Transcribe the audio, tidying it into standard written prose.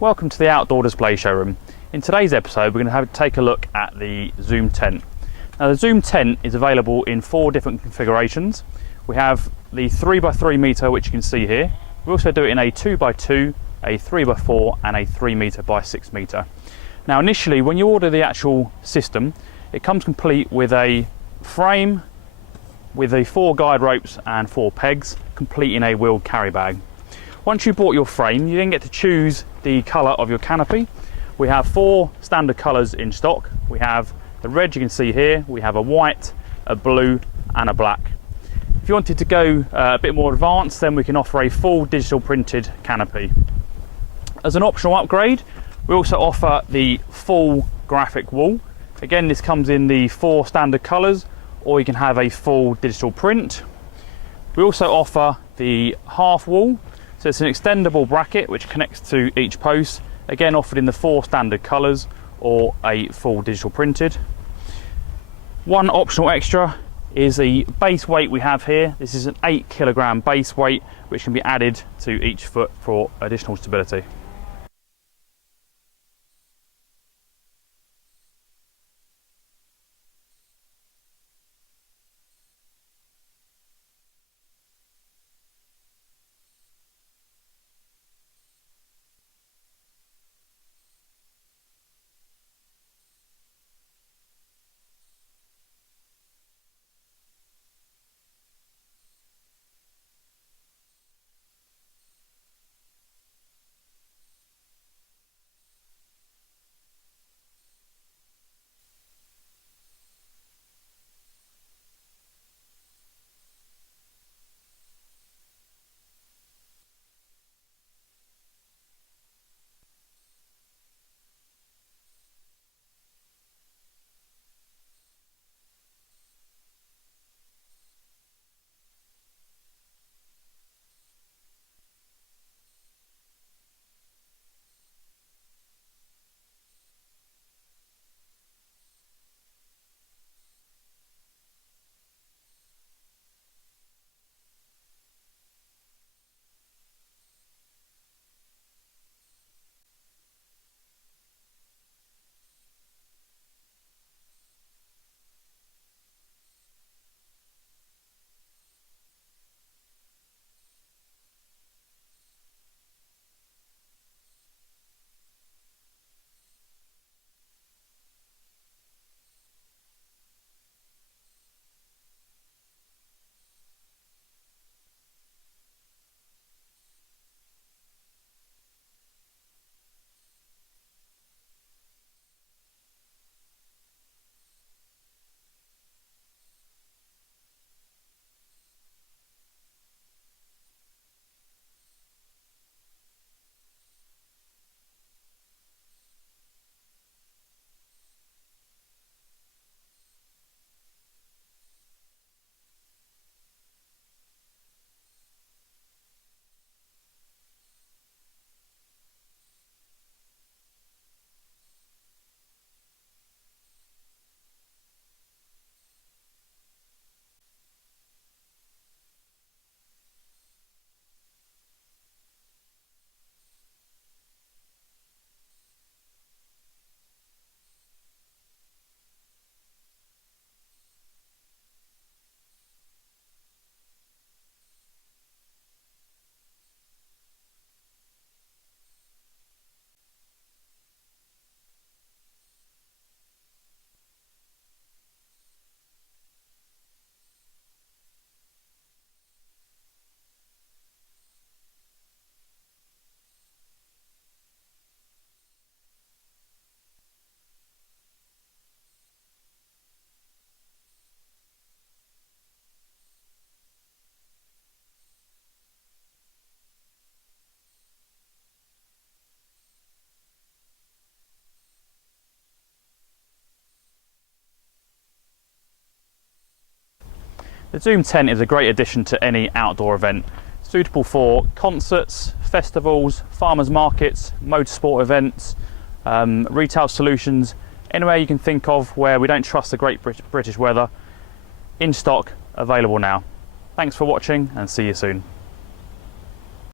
Welcome to the Outdoor Display Showroom. In today's episode we're going to take a look at the Zoom tent. Now the Zoom tent is available in 4 different configurations. We have the 3x3 metre, which you can see here. We also do it in a 2x2, a 3x4 and a 3 metre by 6 metre. Now initially when you order the actual system, it comes complete with a frame with the 4 guide ropes and 4 pegs, complete in a wheeled carry bag. Once you bought your frame, you then get to choose the colour of your canopy. We have 4 standard colours in stock. We have the red you can see here, we have a white, a blue and a black. If you wanted to go a bit more advanced, then we can offer a full digital printed canopy. As an optional upgrade, we also offer the full graphic wall. Again, this comes in the 4 standard colours, or you can have a full digital print. We also offer the half wall. So it's an extendable bracket which connects to each post, again offered in the 4 standard colours or a full digital printed. One optional extra is the base weight we have here. This is an 8 kilogram base weight which can be added to each foot for additional stability. The Zoom tent is a great addition to any outdoor event, suitable for concerts, festivals, farmers markets, motorsport events, retail solutions, anywhere you can think of where we don't trust the great British weather. In stock, available now. Thanks for watching and see you soon.